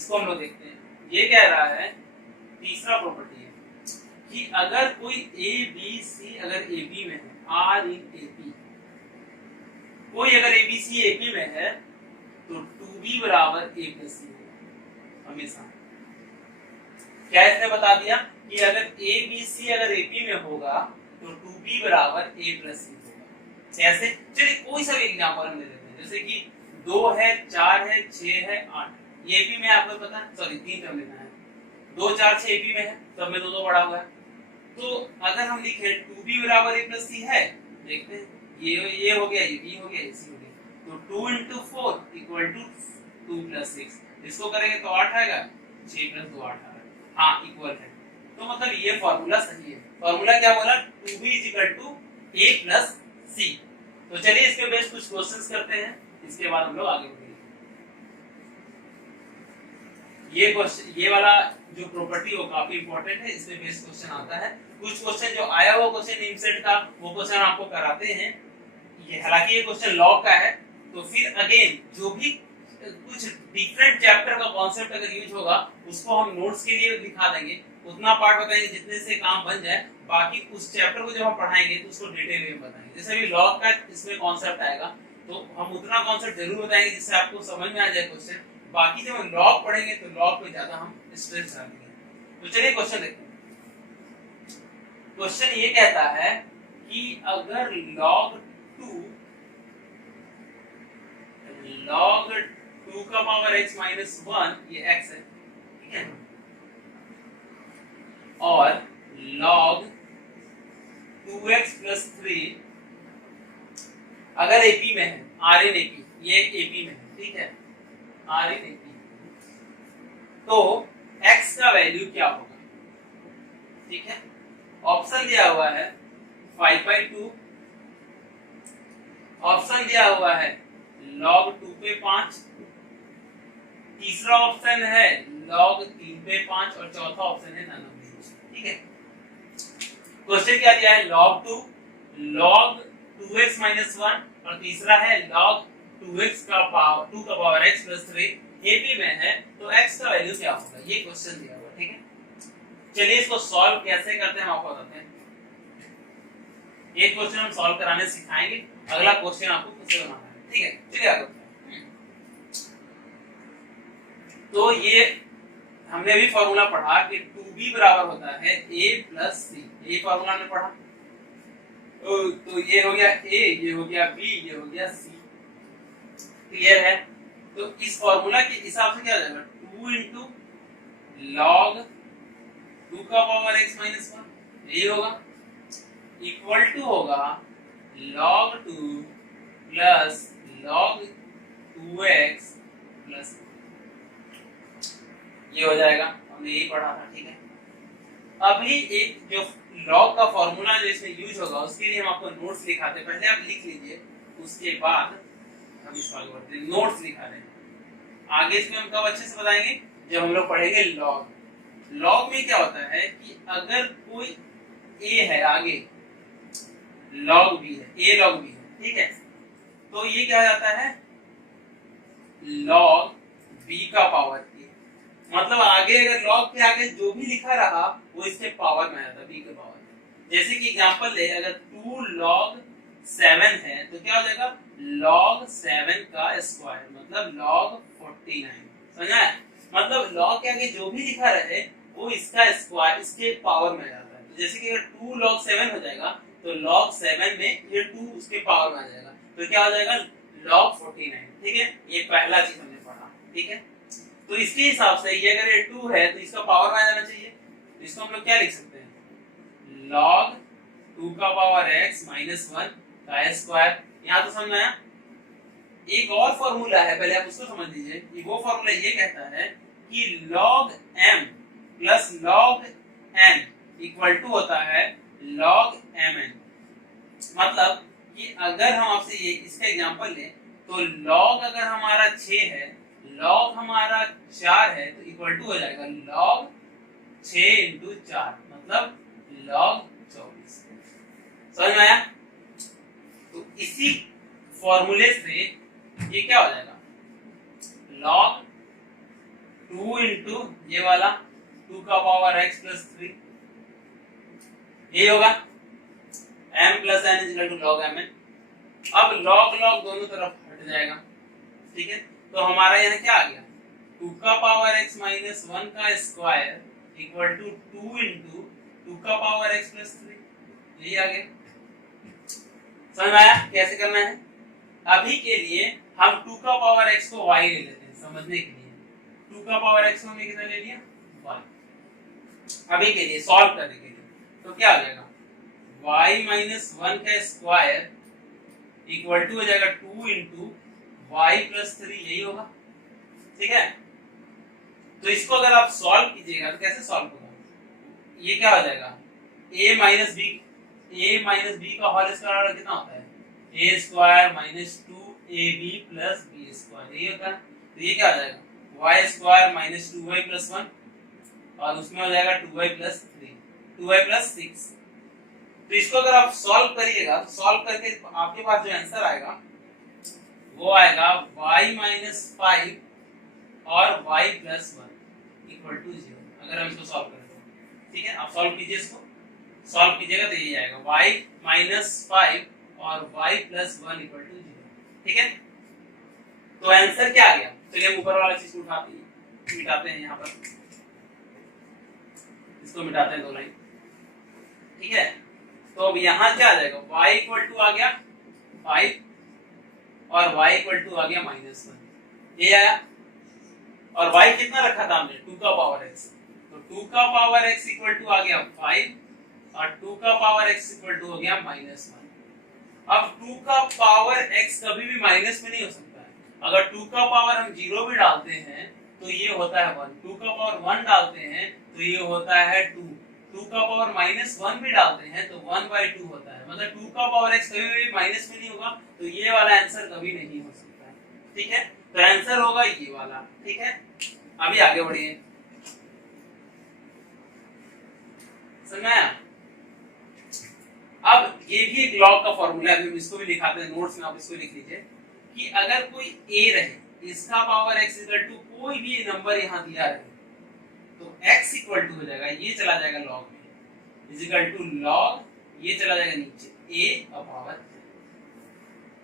इसको हम लोग देखते हैं। ये कह रहा है तीसरा प्रॉपर्टी है कि अगर कोई ए बी सी अगर ए बी में है, आर इन ए पी, कोई अगर ए बी सी ए पी में है तो 2b बराबर a प्लस सी होगा हमेशा। क्या इसने बता दिया कि अगर a b c अगर a p में होगा तो 2b बराबर a प्लस सी होगा। कैसे? चलिए कोई सा भी एग्जांपल हम ले लेते हैं, जैसे कि 2 है, 4 है, 6 है, 8। ये AP में आपको पता है, सॉरी 3 टर्म लेना है। 2 4 6 AP में है, सब में 2 बढ़ा हुआ है। तो अगर हम लिखे 2b बराबर a प्लस सी है, देखते हैं ये हो गया, ये b हो गया, ये c हो गया। तो 2 into 4 equal to 2 plus 6। इसको करेंगे तो 8 आएगा, 6 plus 2 8 आएगा। हाँ इक्वल है, तो मतलब ये फॉर्मूला सही है। फॉर्मूला क्या बोला? 2b is equal to a plus c। तो चलिए इसके बेस्ड कुछ क्वेश्चंस करते हैं, इसके बाद हम लोग आगे बढ़ेंगे। ये क्वेश्चन, ये वाला जो प्रॉपर्टी वो काफी इंपॉर्टेंट है, इसमें बेस्ड क्वेश्चन आता है। कुछ क्वेश्चन जो आया हुआ क्वेश्चन इनसेट का, वो क्वेश्चन आपको कराते हैं। ये हालांकि ये क्वेश्चन लॉग का है, तो फिर अगेन जो भी कुछ डिफरेंट चैप्टर का कॉन्सेप्ट अगर यूज होगा उसको हम नोट्स के लिए दिखा देंगे, उतना पार्ट बताएंगे जितने से काम बन जाए। बाकी उस चैप्टर को जब हम पढ़ाएंगे तो उसको डिटेल में बताएंगे। जैसे अभी लॉग का इसमें कॉन्सेप्ट आएगा तो हम उतना कॉन्सेप्ट जरूर बताएंगे जिससे आपको समझ में आ जाए क्वेश्चन। बाकी जब हम लॉग पढ़ेंगे तो लॉग पे ज्यादा हम स्ट्रेस डालेंगे। तो चलिए क्वेश्चन देखते हैं। क्वेश्चन ये कहता है कि अगर log 2 का पावर x माइनस 1, ये x है, ठीक है, और log 2x प्लस 3 अगर AP में है, R in AP, ये AP में है, ठीक है, R in AP, तो x का वैल्यू क्या होगा? ठीक है, ऑप्शन दिया हुआ है 5/2, ऑप्शन दिया हुआ है log 2 पे 5, तीसरा ऑप्शन है log 3 पे 5 और चौथा ऑप्शन है none of these। ठीक है, क्वेश्चन क्या दिया है? log 2, log 2x minus 1 और तीसरा है log 2x का पावर 2 का पावर x plus 3 AP में है, तो x का वैल्यू क्या होगा? ये क्वेश्चन दिया हुआ। ठीक है, चलिए इसको सॉल्व कैसे करते हैं हम आपको बताते हैं। एक क्वेश्चन हम सॉल्व कराने सिखाएंगे, अगला क्वेश्चन आपको खुद से बनाना है। ठीक है, चलिए आगे बढ़ते हैं। तो ये हमने भी फॉर्मूला पढ़ा कि 2b बराबर होता है a प्लस c। ये फॉर्मूला हमने पढ़ा। तो ये हो गया a, ये हो गया b, ये हो गया c। क्लियर है? तो इस फॉर्मूला के हिसाब से क्या हो जाएगा? 2 into log 2 का पावर x माइनस 1, ये होगा, इक्वल टू होगा log 2 plus log 2x plus, ये हो जाएगा, हमने यही पढ़ा था। ठीक है, अभी एक जो log का फॉर्मूला जो इसमें यूज होगा उसके लिए हम आपको नोट्स लिखाते हैं। पहले आप लिख लीजिए, उसके बाद हम इसको आगे बढ़ते हैं। नोट्स लिखा रहे हैं, आगे इसमें हम कब अच्छे से बताएंगे? जब हम लोग पढ़ेंगे log। log में क्या होता है कि अगर कोई a है, आगे log b है, a log b है, ठीक है, तो ये क्या जाता है? log b का पावर a। मतलब आगे अगर log के आगे जो भी लिखा रहा वो इसके पावर में आता है, b के पावर में। जैसे कि एग्जांपल ले, अगर 2 log 7 है तो क्या हो जाएगा? log 7 का स्क्वायर, मतलब log 49। समझा? मतलब log के आगे जो भी लिखा रहे वो इसका स्क्वायर इसके पावर में आ जाता है। तो जैसे कि अगर 2 log 7 हो जाएगा तो log 7 में ये 2 उसके पावर में आ जाएगा, तो क्या हो जाएगा? log 49। ठीक है, ये पहला चीज हमने पढ़ा। ठीक है, तो इसके हिसाब से ये अगर ये 2 है तो इसका पावर में आ जाना चाहिए, तो इसको हम लोग क्या लिख सकते हैं? log 2 का पावर x माइनस 1 का स्क्वायर। यहाँ तो समझ आया? एक और फॉर्मूला है, पहले आप उसको समझ लीजिए। ये वो फॉर्मूला ये कहता है कि log m plus log n equal to होता है log mn। मतलब कि अगर हम आपसे ये इसका एग्जांपल लें तो log अगर हमारा 6 है, log हमारा 4 है, तो इक्वल टू हो जाएगा log 6 into 4, मतलब log 24। समझ में आया? तो इसी फॉर्मूले से ये क्या हो जाएगा? log 2 इंटू ये वाला 2 का पावर x प्लस 3, ये होगा m plus n is equal to log mn। अब log log दोनों तरफ हट जाएगा, ठीक है। तो हमारा यहाँ क्या आ गया, 2 का पावर x माइनस 1 का स्क्वायर इक्वल टू 2 इंटू 2 का पावर x प्लस 3, यही आ गया। समझ आया कैसे करना है? अभी के लिए हम 2 का पावर x को y ले लेते हैं समझने के लिए। 2 का पावर x को हमने कितना ले लिया, y। अभी के लिए सॉल्व करने के लिए तो क्या हो जाएगा, y माइनस 1 का स्क्वायर इक्वल टू हो जाएगा 2 इंटू y प्लस 3, यही होगा, ठीक है। तो इसको अगर आप सॉल्व कीजिएगा तो कैसे सॉल्व होगा, ये क्या हो जाएगा, a माइनस b का होल स्क्वायर कितना होता है, a square minus 2ab plus b square, यही होता है। तो ये क्या हो जाएगा, y square minus 2y plus 1 और उसमें हो जाएगा 2y प्लस 3, 2y प्लस 6। तो इसको अगर आप सॉल्व करिएगा तो सॉल्व करके आपके पास जो आंसर आएगा वो आएगा y माइनस 5 और y प्लस 1 इक्वल टू 0। अगर हम इसको सॉल्व करें तो ठीक है, आप सॉल्व कीजिए, इसको सॉल्व कीजिएगा तो यही आएगा y माइनस 5 और y प्लस 1 इक्वल टू 0, ठीक है। तो आंसर क्या आ गया, चलिए हम ऊपर वाला चीज उठाते हैं, मिटाते हैं, यहाँ पर इसको मिटाते हैं 2 लाइन, ठीक है। तो अब यहाँ क्या आ जाएगा, y इक्वल टू आ गया 5 और y इक्वल टू आ गया माइनस 1, ये आया। और y कितना रखा था हमने, 2 का पावर x, तो 2 का पावर x इक्वल टू आ गया 5 और 2 का पावर x इक्वल टू हो गया माइनस 1। अब 2 का पावर x कभी भी माइनस में नहीं हो सकता है, अगर 2 का पावर हम 0 भी डालते हैं तो ये होता है 1, 2 का पावर 1 डालते हैं तो ये होता है 2, 2 का पावर माइनस 1 भी डालते हैं तो 1/2 होता है। मतलब 2 का पावर x कभी भी माइनस में नहीं होगा, तो ये वाला आंसर कभी नहीं हो सकता है, ठीक है। तो आंसर होगा ये वाला, ठीक है। अभी आगे बढ़िए, समझ आया? अब ये भी एक लॉग का फॉर्मूला है, हम इसको भी लिखाते हैं नोट्स में, आप इसको लिख लीजिए कि अगर कोई a रहे, इसका पावर x इक्वल टू कोई भी नंबर यहाँ दिया रहे तो x इक्वल टू हो जाएगा, ये चला जाएगा लॉग में, इज इक्वल टू लॉग, ये चला जाएगा नीचे a पावर,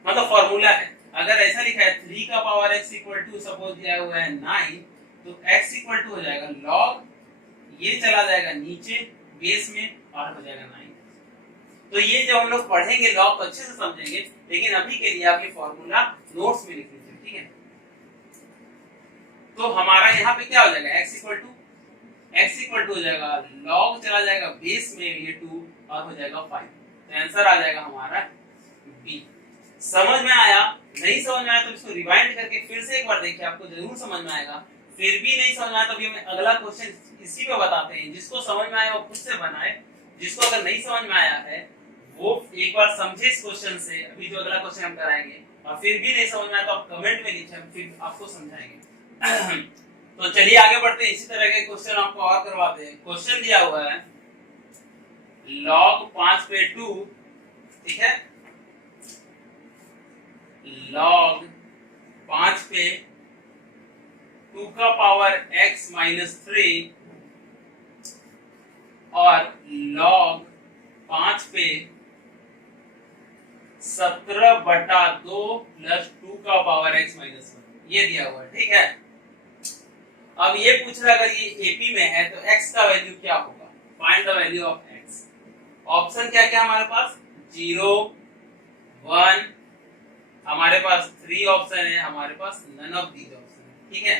मतलब फॉर्मूला है। अगर ऐसा लिखा है 3 का power x equal to suppose दिया हुआ है 9, तो x इक्वल टू हो जाएगा लॉग, ये चला जाएगा नीचे बेस में और हो जाएगा 9। तो ये जब हम लोग पढ़ेंगे लॉग तो अच्छे से समझेंगे, लेकिन अभी के लिए आप ये फॉर्मूला नोट्स में लिख लीजिए, ठीक है। तो हमारा यहाँ पे क्या हो जाएगा, x इक्वल टू हो जाएगा लॉग, चला जाएगा बेस में ये 2 और हो जाएगा 5। तो आंसर आ जाएगा हमारा बी। समझ में आया? नहीं समझ में आया तो इसको रिवाइंड करके फिर से एक बार देखिए, आपको जरूर समझ में आएगा। फिर भी नहीं समझ में आया तो भी हमें अगला क्वेश्चन इसी पे बताते हैं, जिसको समझ में आया वो खुद से बनाए, जिसको अगर नहीं समझ में आया है वो एक बार समझे इस क्वेश्चन से। अभी जो अगला क्वेश्चन हम कराएंगे, और फिर भी नहीं समझ में आया तो आप कमेंट में लिखिए, हम फिर आपको समझाएंगे। तो चलिए आगे बढ़ते हैं, इसी तरह के क्वेश्चन आपको और करवाते हैं। क्वेश्चन दिया हुआ है log 5 पे 2, ठीक है, log 5 पे 2 का पावर x माइनस 3 और log 5 पे 17/2 प्लस 2 का पावर x माइनस 1, ये दिया हुआ है, ठीक है। अब ये पूछ रहा है अगर ये एपी में है तो x का वैल्यू क्या होगा, find the value of x। Option क्या क्या हमारे पास, 0, 1, हमारे पास 3 ऑप्शन है, हमारे पास नन ऑफ दीज ऑप्शन है, ठीक है।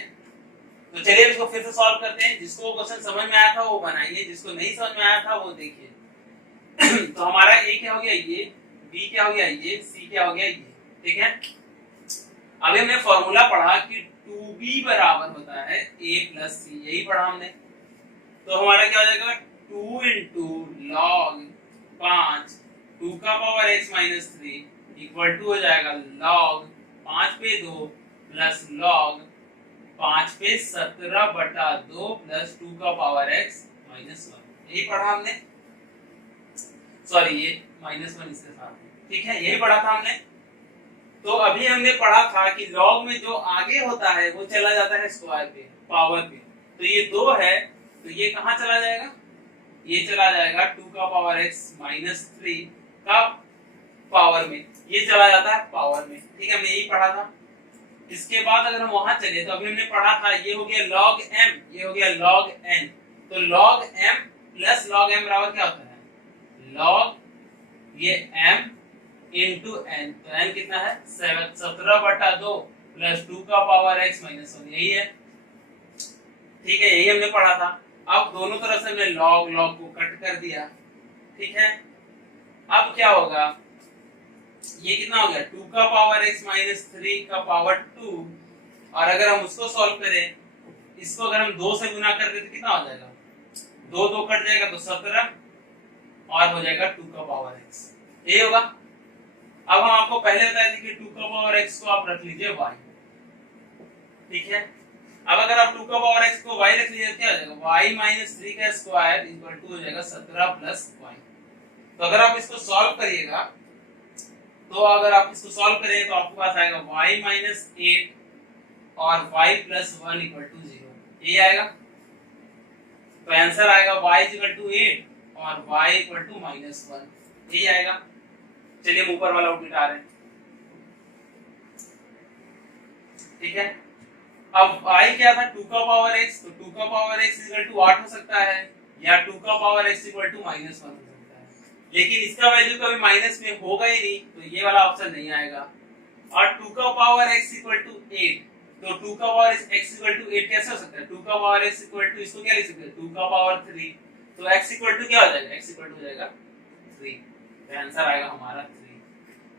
तो चलिए इसको फिर से सॉल्व करते हैं। जिसको क्वेश्चन समझ में आया था वो बनाइए, जिसको नहीं समझ में आया था वो देखिए। तो हमारा a क्या हो गया, ये b क्या हो गया, ये c क्या हो गया, ये, ठीक है। अभी हमने फॉर्मूला पढ़ा कि 2b बराबर होता है a प्लस c, यही पढ़ा हमने। तो हमारा क्या हो जाएगा, 2 इंटू लॉग 5 2 का power x minus 3 equal to हो जाएगा लॉग 5 पे 2 प्लस लॉग 5 पे 17/2 प्लस 2 का पावर x माइनस 1, यही पढ़ा हमने। सॉरी, ये माइनस 1 इसके साथ, ठीक है, यही पढ़ा था हमने। तो अभी हमने पढ़ा था कि लॉग में जो आगे होता है वो चला जाता है स्क्वायर पे, पावर पे। तो ये 2 है तो ये कहाँ चला जाएगा, ये चला जाएगा 2 का पावर x माइनस 3 का पावर में, ये चला जाता है पावर में। ठीक है, हमने यही पढ़ा था। इसके बाद अगर हम वहां चले तो अभी हमने पढ़ा था ये हो गया log m, ये हो गया log n। तो log m plus log m बराबर क्या होता है, log ये m इंटू n। तो n कितना है 17/2 प्लस 2 का पावर x माइनस 1, यही है। ठीक है, यही हमने पढ़ा था। अब दोनों तरफ से हमने log log को कट कर दिया। ठीक है, अब क्या होगा, ये कितना हो गया 2 का पावर x माइनस 3 का पावर 2, और अगर हम उसको सॉल्व करें, इसको अगर हम 2 से गुना कर दे तो कितना हो जाएगा, 2 2 कट जाएगा तो 17 और हो जाएगा 2 का पावर x, ये होगा। अब हम आपको पहले बताए थे कि 2 का पावर x को आप रख लीजिए y। ठीक है, अब अगर आप 2 का पावर x को y रख लीजिए तो क्या हो जाएगा, y माइनस 3 का स्क्वायर इक्वल टू हो जाएगा 17 प्लस y। तो अगर आप इसको सॉल्व करिएगा तो अगर आप इसको सॉल्व करें तो आपके पास आएगा y माइनस 8 और y प्लस 1 इक्वल टू 0, ये आएगा। तो आंसर आएगा y इक्वल टू 8 और y इक्वल टू माइनस 1, ये आएगा। चलिए हम ऊपर वाला मिटा रहे हैं। ठीक है, अब y क्या था 2 का पावर x, तो 2 का पावर x इक्वल टू 8 हो सकता है या 2 का power x equal to minus 1 हो सकता है, लेकिन इसका वैल्यू कभी माइनस में होगा ही नहीं, तो ये वाला ऑप्शन नहीं आएगा। और 2 का पावर x इक्वल टू 8, तो 2 का पावर x इक्वल टू 8 कैसे हो सकता है, 2 का पावर x इक्वल टू इसको क्या लिख सकते हैं 2 का पावर 3, तो x इक्वल टू क्या हो जाएगा, x इक्वल टू हो जाएगा 3, तो आंसर आएगा हमारा 3।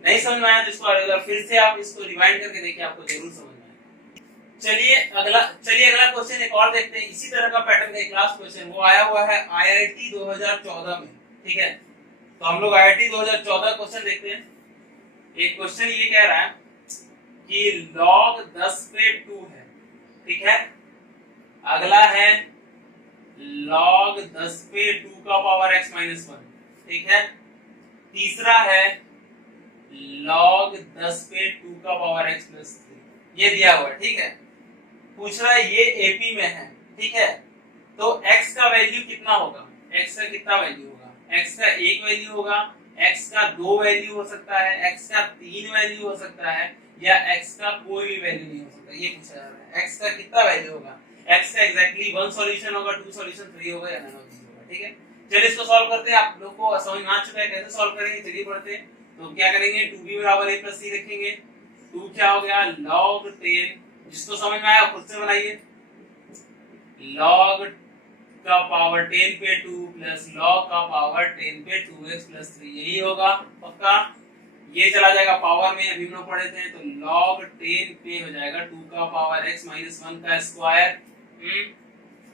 नहीं समझ में आया तो इसको एक बार फिर से आप इसको रिवाइंड करके देखिए, आपको जरूर समझ में आएगा। चलिए अगला क्वेश्चन एक और देखते हैं, इसी तरह का पैटर्न का एक लास्ट क्वेश्चन, वो आया हुआ है IIT 2014 में। ठीक है, तो हम लोग IIT 2014 क्वेश्चन देखते हैं। एक क्वेश्चन ये कह रहा है कि log 10 पे 2 है। ठीक है, अगला है log 10 पे 2 का पावर x माइनस 1। ठीक है, तीसरा है log 10 पे 2 का पावर x प्लस 3, ये दिया हुआ है। ठीक है, पूछ रहा है ये एपी में है। ठीक है, तो x का वैल्यू कितना होगा, x का कितना वैल्यू होगा, x का 1 वैल्यू होगा, x का 2 वैल्यू हो सकता है, x का 3 वैल्यू हो सकता है, या x का कोई भी वैल्यू नहीं हो सकता, ये पूछा जा रहा है। x का कितना वैल्यू होगा, x का एग्जैक्टली 1 सॉल्यूशन होगा, 2 सॉल्यूशन, 3 होगा या नन ऑफ दीस होगा। ठीक है, चलिए इसको सॉल्व करते हैं। आप लोग को समझ में आ चुका है कैसे सॉल्व करेंगे, चलिए पढ़ते हैं। तो क्या करेंगे, 2b बराबर a प्लस c रखेंगे। 2 क्या हो गया log 10, जिसको समझ में आया खुद से बनाइए, log का पावर 10 पे 2 प्लस log का पावर 10 पे 2x प्लस 3, यही होगा पक्का। ये चला जाएगा पावर में, अभी हम लोग पढ़े थे, तो log 10 पे हो जाएगा 2 का पावर x माइनस 1 का स्क्वायर।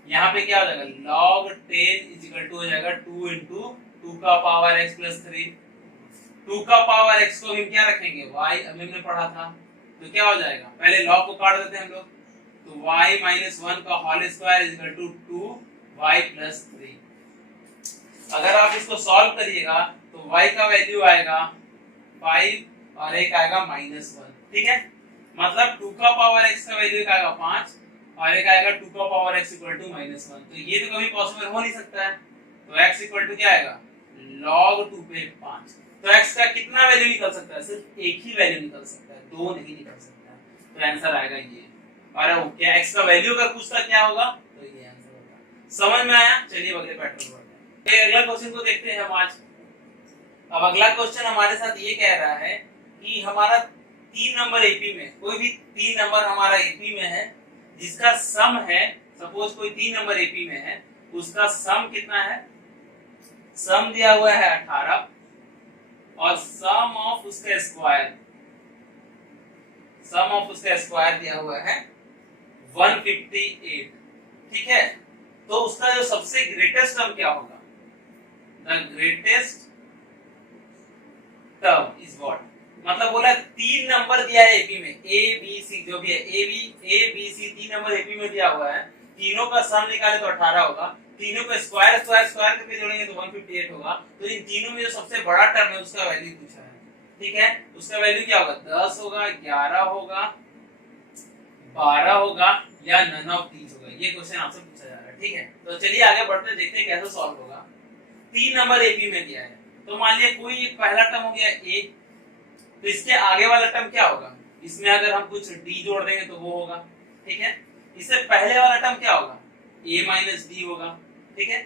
यहाँ पे क्या हो जाएगा log 10 इज इक्वल टू हो जाएगा 2 इंटू 2 का पावर x प्लस 3। 2 का पावर x को हम क्या रखेंगे y, अभी हमने पढ़ा था, तो क्या हो जाएगा, पहले log को काट देते हैं हम लोग, तो y माइनस 1 का whole square is equal to 2y plus 3। अगर आप इसको सॉल्व करिएगा तो y का वैल्यू आएगा 5 और एक आएगा माइनस 1। ठीक है, मतलब 2 का पावर x का वैल्यू आएगा 5 और एक आएगा 2 का power x equal to minus 1। तो ये तो कभी पॉसिबल हो नहीं सकता है, तो x इक्वल टू क्या आएगा log 2 पे 5। तो x का कितना वैल्यू निकल सकता है, सिर्फ एक ही वैल्यू निकल सकता है, 2 नहीं निकल सकता। तो आंसर आएगा ये। और क्या x का वैल्यू अगर पूछता क्या होगा, तो ये आंसर होगा। समझ में आया, चलिए अगले पैटर्न पर बढ़ते हैं। अगला क्वेश्चन को देखते हैं हम आज। अब अगला क्वेश्चन हमारे साथ ये कह रहा है कि हमारा 3 नंबर एपी में, कोई भी 3 नंबर हमारा एपी में है जिसका सम है, सपोज कोई 3 नंबर एपी में है, उसका सम कितना है, सम दिया हुआ है 18 और सम ऑफ उसका स्क्वायर, सम ऑफ उसका स्क्वायर दिया हुआ है 158। ठीक है, तो उसका जो सबसे ग्रेटेस्ट टर्म क्या होगा, the greatest term is what, मतलब बोला 3 नंबर दिया है एपी में, ए बी सी जो भी है, ए बी सी 3 नंबर एपी में दिया हुआ है, तीनों का सम निकाले तो 18 होगा, तीनों का स्क्वायर करके जोड़ेंगे तो 158 होगा। तो इन तीनों में जो सबसे बड़ा टर्म है उसका वैल्यू पूछा है। ठीक है, उसका वैल्यू क्या होगा, 10 होगा, 11 होगा, 12 होगा या नन ऑफ दीज होगा। ये क्वेश्चन आपसे पूछा जा रहा है, ठीक है। तो चलिए आगे बढ़ते हैं, देखते हैं कैसे सॉल्व होगा। 3 नंबर एपी में दिया है, तो मान लिया कोई पहला टर्म हो गया ए, तो इसके आगे वाला टर्म क्या होगा, इसमें अगर हम कुछ डी जोड़ देंगे तो वो होगा, ठीक है। इससे पहले वाला टर्म क्या होगा, a माइनस डी होगा, ठीक है।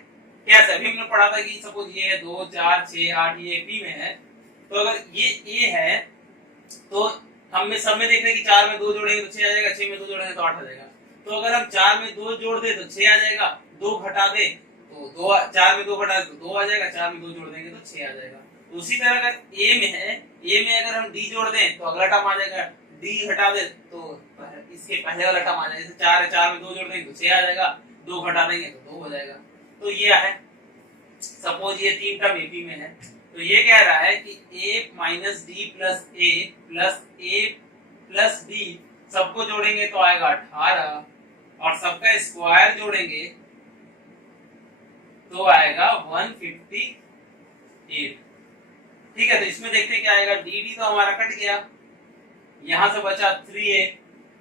कैसे, अभी हमने पढ़ा था कि सपोज ये 2 4 6 8 ये पी में है, तो अगर ये a है तो हम में सब में देख रहे हैं कि 4 में 2 जोड़ेंगे तो 6 आ जाएगा, 6 में 2 जोड़ेंगे तो 8 आ जाएगा। तो अगर हम 4 में 2 जोड़ दे तो 6 आ जाएगा, 2 घटा दे तो 2, 4 में 2 घटा दे तो 2 आ जाएगा, 4 में 2 जोड़ देंगे तो 6 आ जाएगा। उसी तरह अगर a में है, a में अगर हम d जोड़ दें तो अगला टर्म आ जाएगा, d घटा दे तो इसके पहले वाला टर्म आ जाएगा। जैसे 4 है, 4 में 2 जोड़ देंगे तो 6 आ जाएगा, 2 घटा देंगे तो 2 हो जाएगा। तो ये है, सपोज ये 3 टर्म एपी में है, तो ये कह रहा है कि a minus D plus A plus A plus D सबको जोड़ेंगे तो आएगा 18 और सबका स्क्वायर जोड़ेंगे तो आएगा 158, ठीक है। तो इसमें देखते हैं क्या आएगा, डी डी तो हमारा कट गया, यहां से बचा 3a,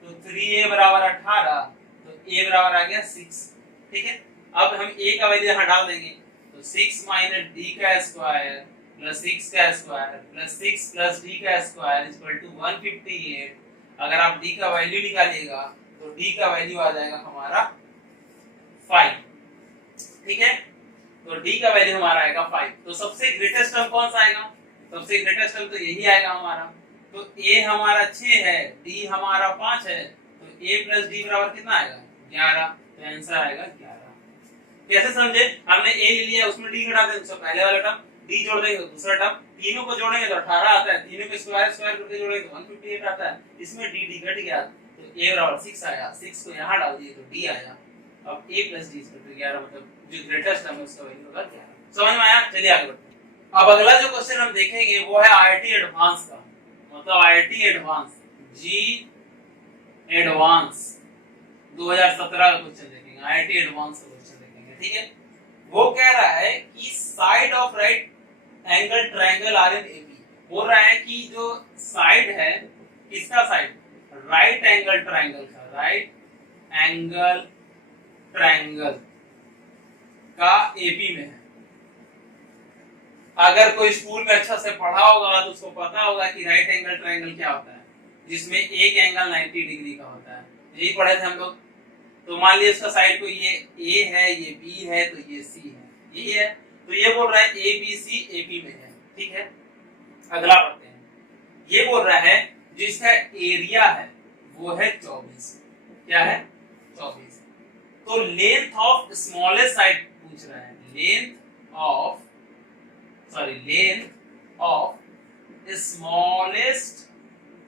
तो 3a बराबर 18, तो a बराबर आ गया 6, ठीक है। अब हम a का वैल्यू यहां डाल देंगे, तो 6 माइनस डी का स्क्वायर प्लस 6 का स्क्वायर प्लस 6 प्लस डी का स्क्वायर इक्वल टू 158। अगर आप d का वैल्यू निकालिएगा तो d का वैल्यू आ जाएगा हमारा 5, ठीक है। तो d का वैल्यू हमारा आएगा 5। तो सबसे ग्रेटेस्ट टर्म कौन सा आएगा, सबसे ग्रेटेस्ट टर्म तो यही आएगा हमारा। तो a हमारा 6 है, d हमारा 5 है, तो a प्लस d बराबर कितना आएगा 11, तो आंसर आएगा 11। कैसे समझे, हमने a ले लिया, उसमें d घटा देंगे तो पहले वाला टर्म, d जोड़ देंगे तो दूसरा टर्म, तीनों को जोड़ेंगे तो 18 आता है, तीनों के स्क्वायर करके जोड़ेंगे तो 158 आता है। इसमें d घट गया तो a बराबर 6 आया, 6 को यहां डाल दिए तो d आया। अब a plus d equal to 11, मतलब जो ग्रेटेस्ट टर्म है उसका वैल्यू होगा 11। समझ में आया, चलिए आगे बढ़ते हैं। अब अगला जो क्वेश्चन हम देखेंगे वो है आईआईटी एडवांस का, मतलब आईआईटी एडवांस जी एडवांस 2017 का क्वेश्चन देखेंगे, आईआईटी एडवांस का क्वेश्चन देखेंगे, ठीक है। वो कह रहा है कि side of right angle triangle are in AB, बोल रहा है कि जो साइड है, किसका साइड, राइट एंगल ट्रायंगल का, राइट एंगल ट्रायंगल का एबी में है। अगर कोई स्कूल में अच्छा से पढ़ा होगा तो उसको पता होगा कि राइट एंगल ट्रायंगल क्या होता है, जिसमें एक एंगल 90 डिग्री का होता है, यही पढ़े थे हम लोग। तो मान लीजिए इसका साइड को ये ए है, ये बी है, तो ये सी है, यही है। तो ये बोल रहा है A B C A B में है, ठीक है। अगला पढ़ते हैं, ये बोल रहा है जिसका एरिया है वो है 24, क्या है 24। तो लेंथ ऑफ स्मॉलेस्ट साइड पूछ रहा है, length of smallest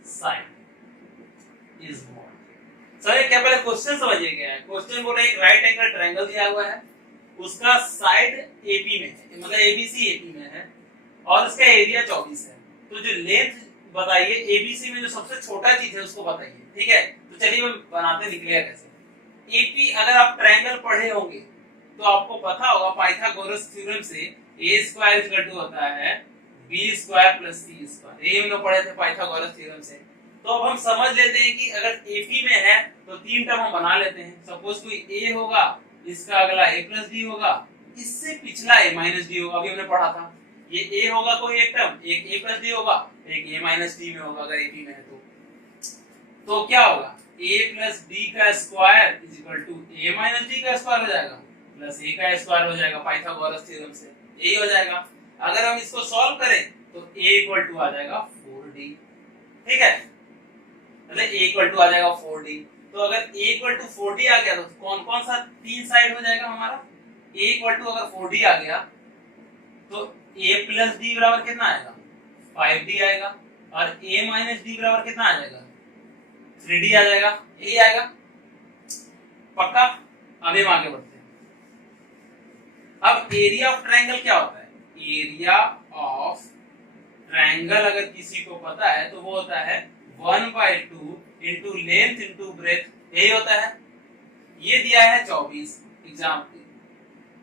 side is what. Sir क्या पहले क्वेश्चन समझिए क्या है। क्वेश्चन बोल रहा है एक राइट एंगल ट्रायंगल दिया हुआ है, उसका साइड एपी में है, मतलब एबीसी एपी में है और उसका एरिया 24 है। तो जो लेंथ बताइए एबीसी में जो सबसे छोटा चीज है उसको बताइए, ठीक है। तो चलिए हम बनाते निकलेगा कैसे। एपी अगर आप ट्रायंगल पढ़े होंगे तो आपको पता होगा पाइथागोरस थ्योरम से a स्क्वायर इक्वल टू होता है b square plus c square, ये हम लोग पढ़े थे पाइथागोरस थ्योरम से। तो अब हम समझ लेते हैं कि अगर AP में है तो 3 टर्म हम बना लेते हैं। सपोज कोई a होगा, इसका अगला a प्लस d होगा, इससे पिछला a माइनस d होगा, अभी हमने पढ़ा था। ये a होगा कोई एक टर्म, एक a प्लस d होगा, एक a माइनस d में होगा अगर AP में है तो क्या होगा a प्लस d का square is equal to a minus d का स्क्वायर हो जाएगा प्लस a का स्क्वायर हो जाएगा पाइथागोरस थ्योरम से, यही हो जाएगा। अगर हम इसको सॉल्व करें तो a इक्वल टू आ जाएगा 4d, ठीक है, मतलब a इक्वल टू आ जाएगा 4d। तो अगर a इक्वल टू 4d आ गया तो कौन कौन सा 3 साइड हो जाएगा हमारा। a इक्वल टू अगर 4d आ गया तो a प्लस d बराबर कितना आएगा 5d आएगा और a माइनस d बराबर कितना आ जाएगा 3d आ जाएगा, यही आएगा पक्का। अभी हम आगे बढ़ते हैं। अब एरिया ऑफ ट्रायंगल क्या होता है, एरिया ऑफ ट्रायंगल अगर किसी को पता है तो वो होता है 1/2 इंटू लेंथ इंटू ब्रेथ, यही होता है। ये दिया है 24 एग्जाम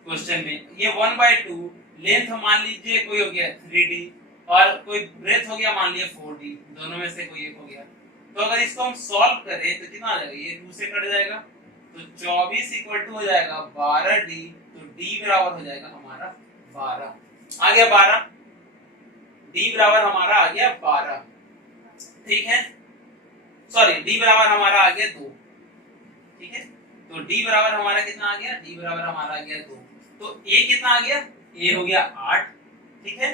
क्वेश्चन में, ये 1/2 लेंथ मान लीजिए कोई हो गया 3d और कोई ब्रेथ हो गया मान लीजिए 4d, दोनों में से कोई एक हो गया। तो अगर इसको हम सॉल्व करें तो कितना आ जाएगा, ये 2 से कट जाएगा तो 24 इक्वल टू हो जाएगा 12d, तो d बराबर हो जाएगा हमारा 12 आ गया 12, d बराबर हमारा आ गया 12, ठीक है, सॉरी d बराबर हमारा आ गया 2, ठीक है, तो d बराबर हमारा कितना आ गया, d बराबर हमारा आ गया 2, तो a कितना आ गया, a हो गया 8, ठीक है,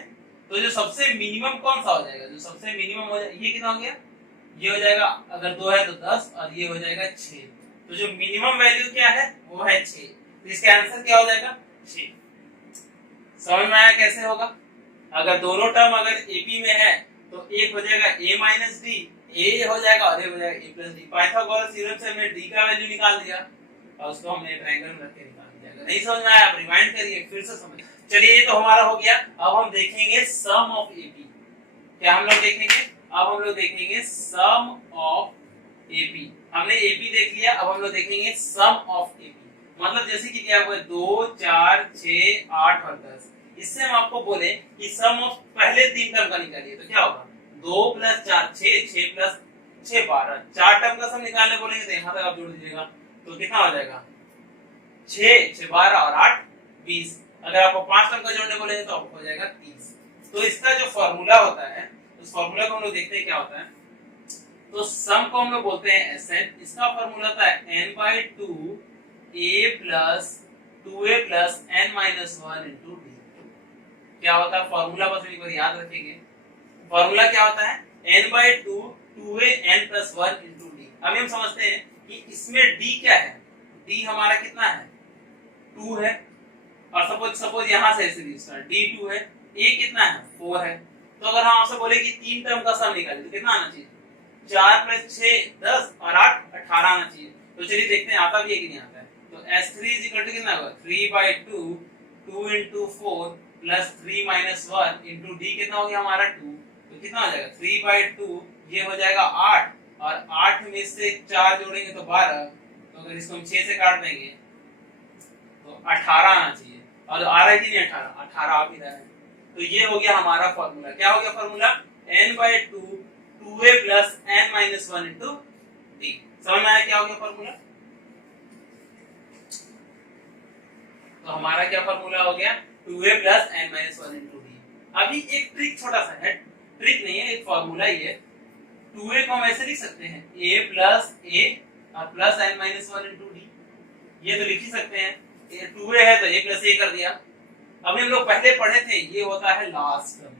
तो जो सबसे मिनिमम कौन सा हो जाएगा, जो सबसे मिनिमम हो जाएगा ये कितना हो गया, ये हो जाएगा, अगर 2 है तो 10 और ये हो जाएगा 6, तो जो मिनिमम वैल्यू क्या है वो है 6, तो इसका आंसर क्या हो जाएगा 6। समझ में आया कैसे होगा, अगर दोनों टर्म अगर AP में है तो एक हो जाएगा a माइनस डी, a हो जाएगा और एक हो जाएगा a plus D. Pythagoras theorem से हमने d का वैल्यू निकाल दिया और उसको हमने ट्रायंगल में रख के निकाल दिया। अगर नहीं समझ में आया आप रिमाइंड करिए फिर से समझ। चलिए ये तो हमारा हो गया, अब हम देखेंगे सम ऑफ AP। क्या हम लोग देखेंगे, अब हम लोग देखेंगे सम ऑफ AP। हमने AP देख लिया, अब हम लोग देखेंगे सम ऑफ AP। मतलब जैसे कि क्या हुआ 2 4 6 8 और 10, इससे हम आपको बोले कि सम ऑफ पहले 3 टर्म का निकालिए तो क्या होगा 2 प्लस 4 6, 6 प्लस 6 12, 4 टर्म का सम निकालने बोलेंगे तो यहाँ तक आप जोड़ दीजिएगा तो कितना हो जाएगा 6 6 12 और 8 20। अगर आपको 5 टर्म का जोड़ने बोलेंगे तो आपको हो जाएगा 30। तो इसका जो फॉर्मूला होता है उस फॉर्मूला को हम लोग देखते हैं क्या होता है। तो सम को हम लोग बोलते हैं SN, इसका फॉर्मूला होता है n/2 a plus 2a plus n minus 1 into d। क्या होता है फॉर्मूला, बस एक बार याद रखेंगे फॉर्मूला क्या होता है n/2 2a n plus 1 into d। अभी हम समझते हैं कि इसमें d क्या है, d हमारा कितना है 2 है, और सपोज यहाँ से ऐसे d 2 है, a कितना है 4 है, तो अगर हम आपसे बोले कि 3 टर्म का सम निकालें तो कितना आना चाहिए 4 प्लस 6 10 और 8 18 आना चाहिए। तो चलिए देखते हैं आता भी है कि नहीं आता है। तो S3 कितना होगा 3/2 2 into 4 plus 3 minus 1 into d कितना हो गया हमारा 2, तो कितना हो जाएगा 3/2, ये हो जाएगा 8 और 8 में से 4 जोड़ेंगे तो 12, तो अगर इसको हम 6 से काट देंगे तो 18 आना चाहिए, और आ रहा है कि नहीं 18 आ भी रहा है। तो ये हो गया हमारा फॉर्मूला। क्या हो गया formula n/2 2a plus n minus 1 into d। समझ में आया क्या हो गया फॉर्मूला। तो हमारा क्या फॉर्मूला हो गया 2a plus n minus 1 into d। अभी एक ट्रिक छोटा सा है, ट्रिक नहीं है एक फॉर्मूला ही है। 2a को हम ऐसे लिख सकते हैं a प्लस a और plus n minus 1 into d, ये तो लिख ही सकते हैं। 2a है तो a प्लस a कर दिया। अभी हम लोग पहले पढ़े थे ये होता है लास्ट टर्म,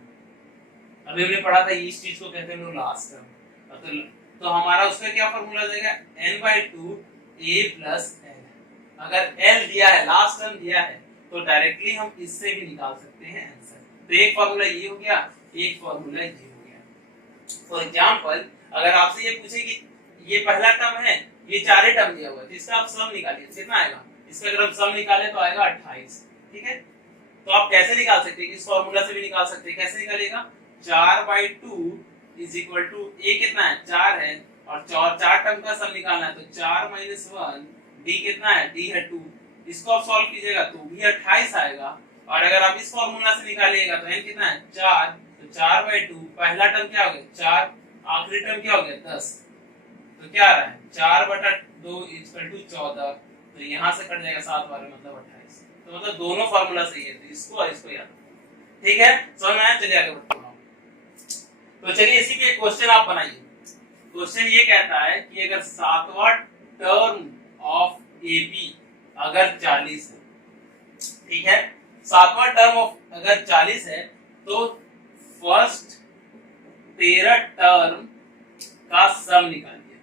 अभी हमने पढ़ा था इस चीज को कहते हैं हम लोग लास्ट टर्म। तो हमारा उसका क्या फॉर्मूला देगा n/2 a प्लस l। अगर l दिया है लास्ट टर्म दिया है तो डायरेक्टली हम इससे भी निकाल सकते हैं आंसर। तो एक फॉर्मूला ये हो गया, एक फॉर्मूला ये हो गया। फॉर एग्जांपल अगर आपसे ये पूछे कि ये पहला टर्म है, ये चारे टर्म दिया हुआ है, तो इसका आप सम निकालिए कितना आएगा। इसका अगर हम सम निकाले तो आएगा 28, ठीक है। तो आप कैसे निकाल सकते हैं, इस फॉर्मूला से भी निकाल सकते हैं। कैसे निकालेगा 4/2 इज इक्वल टू a कितना है 4 है, और 4 टर्म का सम निकालना है तो 4 माइनस 1 d कितना है d है 2। इसको आप सॉल्व कीजिएगा तो भी 28 आएगा, और अगर आप इस फॉर्मूला से निकालिएगा तो n कितना है 4, तो 4/2 पहला टर्म क्या हो गया 4, आखिरी टर्म क्या हो गया 10, तो क्या आ रहा है 4/2 इक्वल टू 14। तो यहाँ से कट जाएगा 7 बार मतलब 28। तो मतलब दोनों फार्मूला सही है, तो इसको और इसको याद, ठीक है। समझ में आया, चलिए आगे बढ़ते हैं। तो चलिए इसी पे एक क्वेश्चन आप बनाइए। क्वेश्चन ये कहता है कि अगर 7वां टर्म ऑफ AP अगर 40 है, ठीक है, 7वां टर्म ऑफ अगर 40 है तो फर्स्ट 13 टर्म का सम निकालिए।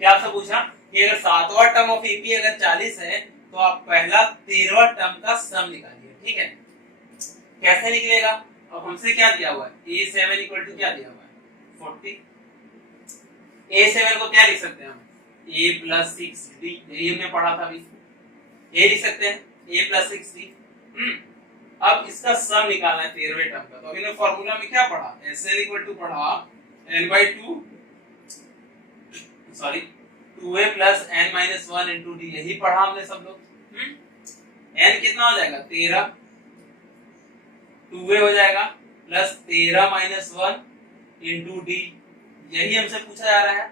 क्या आपसे पूछा कि अगर 7वां टर्म ऑफ AP अगर 40 है तो आप पहला 13वां टर्म का सम निकालिए, ठीक है। कैसे निकलेगा, अब हमसे क्या दिया हुआ है a7 इक्वल टू क्या दिया हुआ है 40। a7 को क्या लिख सकते हैं हम a प्लस 6d, यही हमने पढ़ा था अभी, ये लिख सकते हैं a प्लस 6d। अब इसका सम निकालना है 13वें टर्म का। तो अभी ने फॉर्मूला में क्या पढ़ा SL इक्वल टू पढ़ा n/2 sorry 2a plus n minus 1 into d, यही पढ़ा हमने सब लोग। n कितना हो जाएगा 13, 2a हो जाएगा प्लस 13 माइनस 1 इंटू d, यही हमसे पूछा जा रहा है।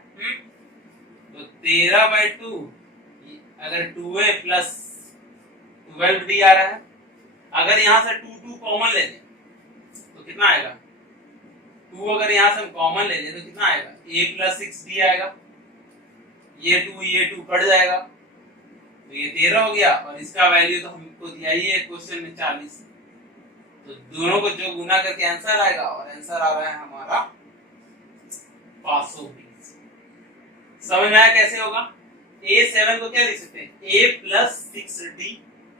तो 13/2 अगर 2a प्लस 12d आ रहा है, अगर यहां से 2 कॉमन ले लें तो कितना आएगा, 2 अगर यहां से हम कॉमन ले लें तो कितना आएगा, a प्लस 6d आएगा, ये 2 कट जाएगा तो ये 13 हो गया, और इसका वैल्यू तो हमको दिया ही है क्वेश्चन में 40, तो दोनों को जो गुना करके आंसर आएगा, और आंसर आ रहा है हमारा 520। समझ में आया कैसे होगा? a7 को क्या लिख सकते हैं, a प्लस 6d,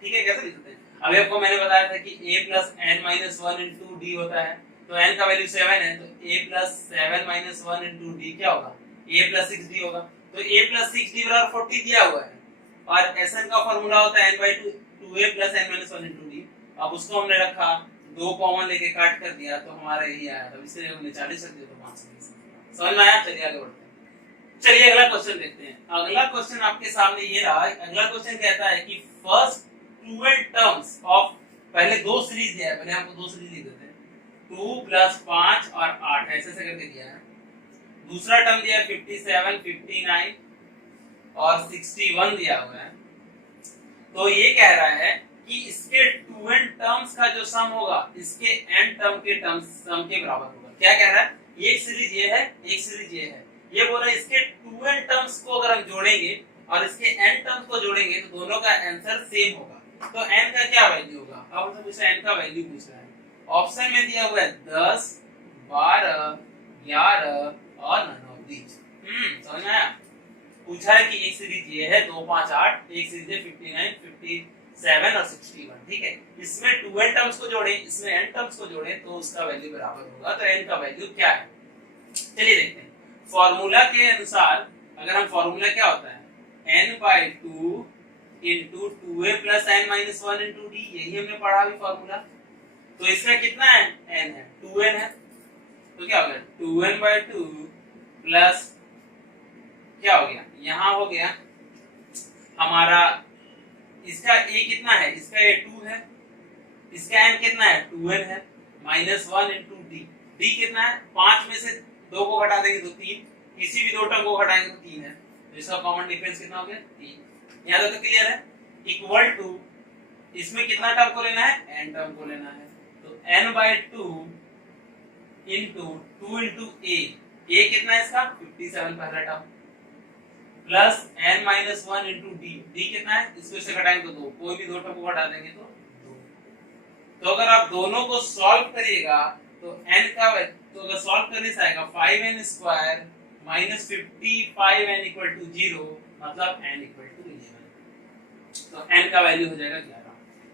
ठीक है, कैसे लिख सकते हैं? अभी आपको मैंने बताया था कि a plus n minus 1 into d होता है, तो n का वैल्यू 7 है, तो a plus 7 minus 1 into d क्या होगा, a प्लस 6d होगा, तो a प्लस 6d बराबर 40 दिया हुआ है, और Sn का फॉर्मूला होता है n by 2a plus n minus 1 into d। अब उसको हमने रखा, 2 कॉमन लेके काट कर दिया तो हमारा यही आया, तो इसलिए हमने 40 रख दिया तो 520। समझ में आया? चलिए आगे बढ़ते हैं। चलिए अगला क्वेश्चन देखते हैं। अगला क्वेश्चन आपके सामने ये रहा। अगला क्वेश्चन कहता है कि फर्स्ट 12 टर्म्स ऑफ, पहले दो सीरीज दिया है, पहले हमको दो सीरीज लिख देते हैं, 2 प्लस 5 और 8 ऐसे से करके दिया है। दूसरा टर्म दिया है 57, 59 और 61 दिया हुआ है। तो ये कह रहा है कि इसके 2n टर्म्स का जो सम होगा इसके n टर्म के सम के बराबर होगा। क्या कह रहा है? एक सीरीज ये है, एक सीरीज ये है। ये बोल रहा है इसके 2n टर्म्स को अगर हम जोड़ेंगे और इसके n टर्म्स को जोड़ेंगे तो दोनों का आंसर सेम होगा। तो n का क्या वैल्यू होगा? अब हमसे पूछ रहा है n का वैल्यू पूछ रहा है। ऑप्शन में दिया हुआ है 10, 12, 11 और नन ऑफ दीज। समझ में आया? पूछा है कि एक सीरीज ये है 2, 5, 8, एक सीरीज है 59, 57 और 61। ठीक है, इसमें 2n टर्म्स को जोड़ें, इसमें n टर्म्स को जोड़ें तो उसका वैल्यू बराबर होगा। तो n का वैल्यू क्या है? चलिए देखते हैं। फॉर्मूला के अनुसार अगर हम फॉर्मूला क्या होता है, n/2 into 2a plus n minus 1 into d, यही हमने पढ़ा अभी फॉर्मूला। तो इसमें कितना है? n है, 2n है, तो क्या हो गया 2n/2 प्लस क्या हो गया, यहाँ हो गया हमारा, इसका a कितना है, इसका a 2 है, इसका n कितना है 2n है, माइनस 1 इंटू d, d कितना है 5 में से 2 को घटा देंगे तो 3, किसी भी दो टर्म को घटाएंगे तो 3 है, तो इसका कॉमन डिफरेंस कितना हो गया 3। यहाँ तक तो क्लियर है? इक्वल टू इसमें कितना टर्म को लेना है, n टर्म को लेना है, तो n/2 इंटू 2 इंटू a कितना है इसका 57 पहला term, plus n minus 1 into d, d कितना है इसको से घटाएंगे तो 2, कोई भी दो टर्म को घटा देंगे तो 2। तो अगर आप दोनों को सॉल्व करिएगा तो n का, तो अगर सॉल्व करने से आएगा 5n² minus 55n equal to 0, मतलब n इक्वल टू 11। तो n का वैल्यू हो जाएगा 11।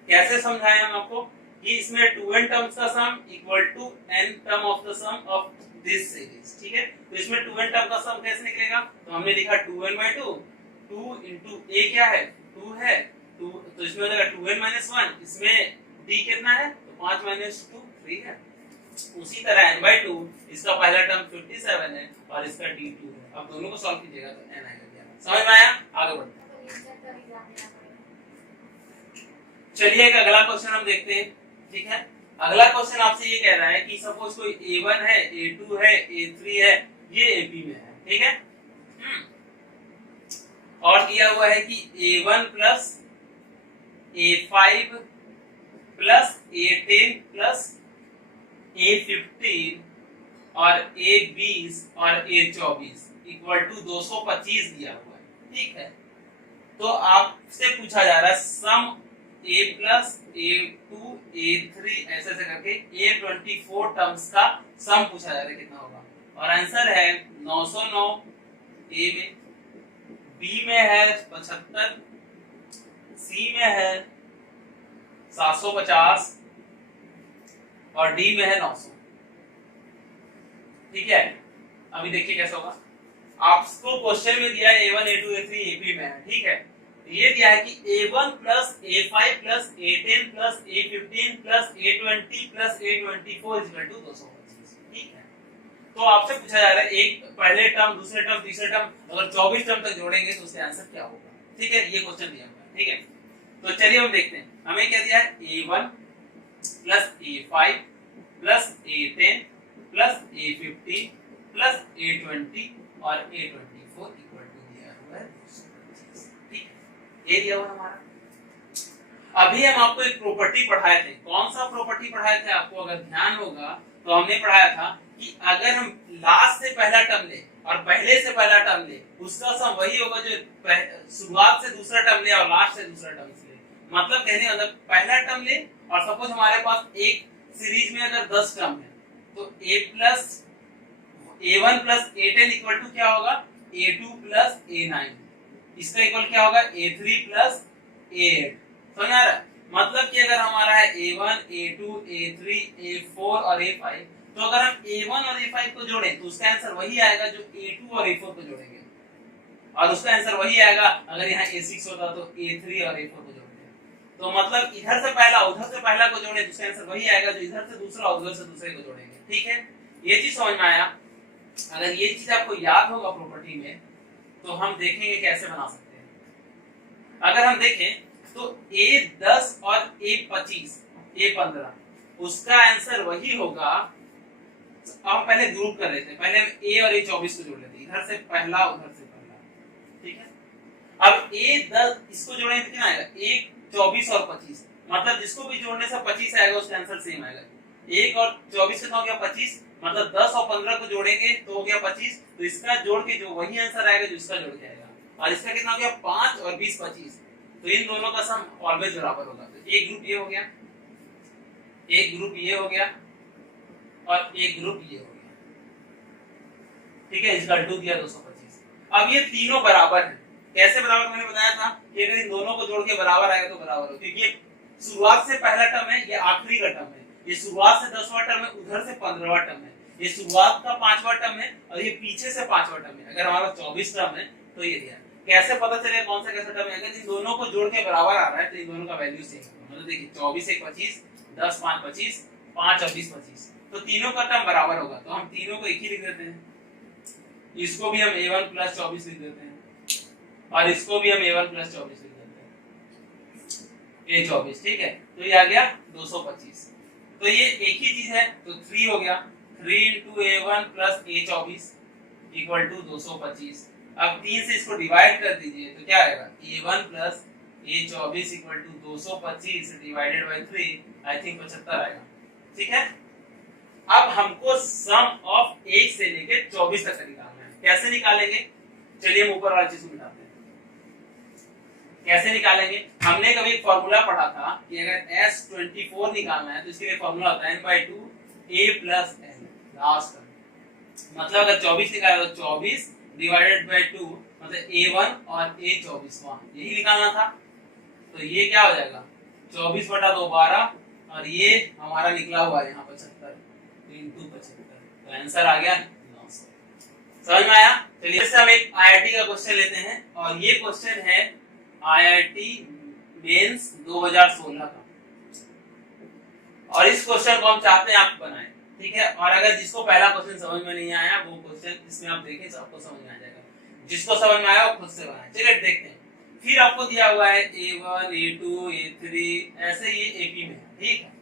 कैसे समझाएं हम आपको कि इसमें 2n टर्म्स का sum equal to n term of the sum of this series. ठीक है, तो इसमें 2n टर्म का सम कैसे निकलेगा? तो हमने लिखा 2n/2, 2 into a क्या है 2 है, 2, तो इसमें हो जाएगा 2n - 1, इसमें d कितना है तो 5 - 2 3 है। उसी तरह n/2, इसका पहला टर्म 57 है और इसका d 2 है। अब दोनों को सॉल्व कीजिएगा तो n आएगा 11। समझ में आया? आगे बढ़ते हैं। चलिए एक अगला क्वेश्चन हम देखते हैं। ठीक है, अगला क्वेश्चन आपसे ये कह रहा है कि सपोज कोई a1 है, a2 है, a3 है, ये AP में है। ठीक है, और दिया हुआ है कि a1 plus a5 plus a10 plus a15 और a20 और a24 इक्वल टू 225 दिया हुआ है। ठीक है, तो आपसे पूछा जा रहा है सम a प्लस a2 a3 ऐसे ऐसे करके a24 टर्म्स का सम पूछा जा रहा है, कितना होगा? और आंसर है 909 a में, b में है 75, c में है 750 और d में है 900। ठीक है, अभी देखिए कैसा होगा। आपको क्वेश्चन में दिया है a1 a2 a3 AP में है। ठीक है, ये दिया है कि a1 plus a5 plus a10 plus a15 plus a20 plus a24 equal to 225। ठीक है, तो आपसे पूछा जा रहा है एक पहले टर्म, दूसरे टर्म, तीसरे टर्म, अगर 24 टर्म तक जोड़ेंगे तो उसका आंसर क्या होगा? ठीक है, ये क्वेश्चन दिया हुआ है। ठीक है, तो चलिए हम देखते हैं। हमें क्या दिया है a1 plus a5 plus a10 plus a15 plus a20 और a24 इक्वल टू दिया हुआ है 225। ठीक है, ये दिया हुआ हमारा। अभी हम आपको एक प्रॉपर्टी पढ़ाए थे, कौन सा प्रॉपर्टी पढ़ाए थे आपको अगर ध्यान होगा तो हमने पढ़ाया था कि अगर हम लास्ट से पहला टर्म ले और पहले से पहला टर्म ले, उसका सम वही होगा जो शुरुआत से दूसरा टर्म ले और लास्ट से दूसरा टर्म ले। मतलब कहने का मतलब पहला टर्म ले और सपोज हमारे पास एक सीरीज में अगर 10 टर्म है तो a1 plus a10 equal to क्या होगा a2 प्लस a9, इसका इक्वल क्या होगा a3 प्लस a8। समझ आ रहा है? मतलब कि अगर हमारा है a1 a2 a3 a4 और a5, तो अगर हम a1 और a5 को जोड़ें तो उसका आंसर वही आएगा जो a2 और a4 को जोड़ेंगे, और उसका आंसर वही आएगा अगर यहाँ a6 होता तो a3 और a4 को जोड़ेंगे। तो मतलब इधर से पहला उधर से पहला को जोड़े तो उसका आंसर वही आएगा जो इधर से दूसरा उधर से दूसरे को जोड़ेंगे। ठीक है, ये चीज समझ में आया? अगर ये चीज आपको याद होगा प्रॉपर्टी में तो हम देखेंगे कैसे बना सकते हैं। अगर हम देखें तो a10 और a25 a15 उसका आंसर वही होगा। हम पहले ग्रुप कर रहे थे, पहले हम a और a24 को जोड़ लेते, इधर से पहला उधर से पहला। ठीक है, अब a10 इसको जोड़ेंगे तो कितना आएगा 1 24 और 25, मतलब जिसको भी जोड़ने से 25 आएगा उसका आंसर सेम आएगा। 1 और 24 कितना हो गया 25, मतलब 10 और 15 को जोड़ेंगे तो हो गया 25, तो इसका जोड़ के जो वही आंसर आएगा जो इसका जोड़ के आएगा। और इसका कितना हो गया 5 और 20 25, तो इन दोनों का सम ऑलवेज बराबर होगा। तो एक ग्रुप ये हो गया, एक ग्रुप ये हो गया और एक ग्रुप ये हो गया। ठीक है, इसका 2 दिया 225। अब ये तीनों बराबर हैं। कैसे बराबर? मैंने बताया था कि अगर इन दोनों को जोड़ के बराबर आएगा तो बराबर हो, क्योंकि ये शुरुआत से पहला टर्म है, ये आखिरी का टर्म है, ये शुरुआत से 10वां टर्म है, उधर से 15वां टर्म है, ये शुरुआत का 5वां टर्म है और ये पीछे से 5वां टर्म है। अगर हमारा 24 टर्म है तो ये दिया। कैसे पता चलेगा कौन सा कैसा टर्म है? अगर इन दोनों को जोड़ के बराबर आ रहा है तो इन दोनों का वैल्यू सेम है। मतलब देखिए 24 1 25, 10 5 25, 5 और 20 25, तो तीनों का टर्म बराबर होगा। तो हम तीनों को एक ही लिख देते हैं, इसको भी हम a1 प्लस 24 लिख देते हैं और इसको भी हम a1 प्लस 24 लिख देते हैं, a24। ठीक है, तो ये आ गया 225। तो ये एक ही चीज है, तो 3 हो गया, 3 into a1 plus a24 equal to 225। अब 3 से इसको डिवाइड कर दीजिए तो क्या आएगा a1 plus a24 equal to 225 divided by 3, I think 75 आएगा। ठीक है, अब हमको सम ऑफ 1 से लेके 24 तक निकालना है। कैसे निकालेंगे? चलिए हम ऊपर वाली चीज को मिटाते हैं। कैसे निकालेंगे? हमने कभी एक फार्मूला पढ़ा था कि अगर S24 निकालना है तो इसके लिए फार्मूला होता है n/2 a plus n last term. मतलब अगर 24 निकाला तो 24 डिवाइडेड बाय 2, मतलब a1 और a24 यही निकालना था। तो ये क्या हो जाएगा 24 बटा 2 12, और ये हमारा निकला हुआ है यहाँ 75, तो इनटू 75, तो आंसर आ गया 900। समझ में आया? चलिए इससे हम एक आईआईटी का क्वेश्चन लेते हैं, और ये क्वेश्चन है आईआईटी मेंस 2016 का, और इस क्वेश्चन को हम चाहते हैं आप बनाएं। ठीक है, और अगर जिसको पहला क्वेश्चन समझ में नहीं आया वो क्वेश्चन इसमें आप देखें तो आपको समझ में आ जाएगा। जिसको समझ में आया वो खुद से बनाए। चलिए देखते हैं। फिर आपको दिया हुआ है a1 a2 a3, ऐसे ये AP में है। ठीक है,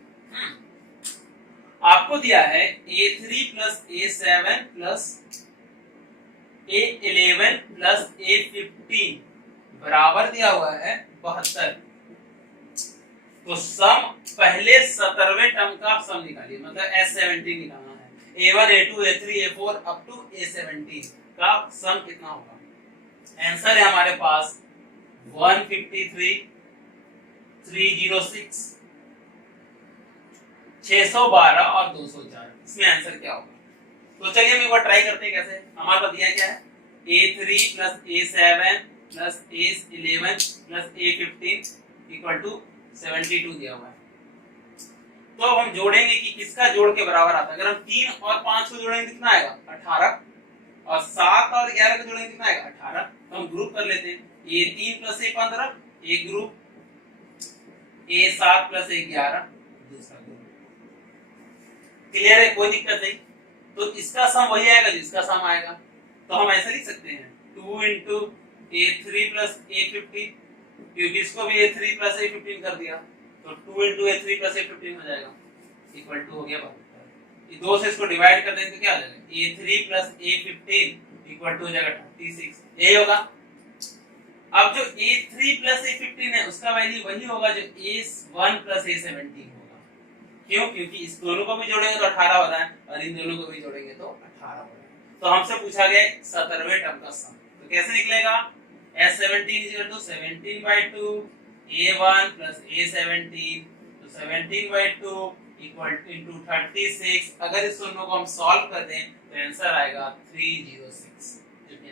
आपको दिया है a3 plus a7 plus a11 plus a15 बराबर दिया हुआ है 72। तो सम पहले 17वें टर्म का सम निकालिए, मतलब S17 निकालना है। a1 a2 a3 a4 up to a17 का सम कितना होगा? आंसर है हमारे पास 153 306 612 और 204। इसमें आंसर क्या होगा? तो चलिए हम एक बार ट्राई करते हैं कैसे। हमारे पास दिया क्या है a3 plus a7 plus a11 plus a15 equal to 72 दिया हुआ है। तो अब हम जोड़ेंगे कि किसका जोड़ के बराबर आता है। अगर हम 3 और 5 को जोड़ेंगे कितना आएगा 18, और 7 और 11 को जोड़ेंगे कितना आएगा 18। तो हम ग्रुप कर लेते हैं, a3 प्लस a15 एक ग्रुप, a7 प्लस a11 दूसरा ग्रुप। क्लियर है? कोई दिक्कत नहीं। तो इसका सम वही आएगा जिसका सम आएगा। तो हम ऐसे लिख सकते हैं 2 into a3 प्लस a15, क्योंकि इसको भी a3 प्लस a15 कर दिया, तो 2 into a3 प्लस a15 हो जाएगा, इक्वल टू हो गया 72। ये 2 से इसको डिवाइड कर देंगे तो क्या हो जाएगा a3 plus a15 equal to हो जाएगा 36। यही होगा। अब जो A3 प्लस A15 है उसका वैल्यू वही होगा जो A1 प्लस A17 होगा। क्यों? क्योंकि इस दोनों को भी जोड़ेंगे तो 18 हो रहा है और इन दोनों को भी जोड़ेंगे तो 18 हो रहा है। तो हमसे पूछा गया 17वें टर्म का सम, तो कैसे निकलेगा? S17 17/2 A1 प्लस A17, तो 17/2 इक्वल इनटू 36। अगर इस दोनों को हम सॉल्व कर दें तो आंसर आएगा 306, जो कि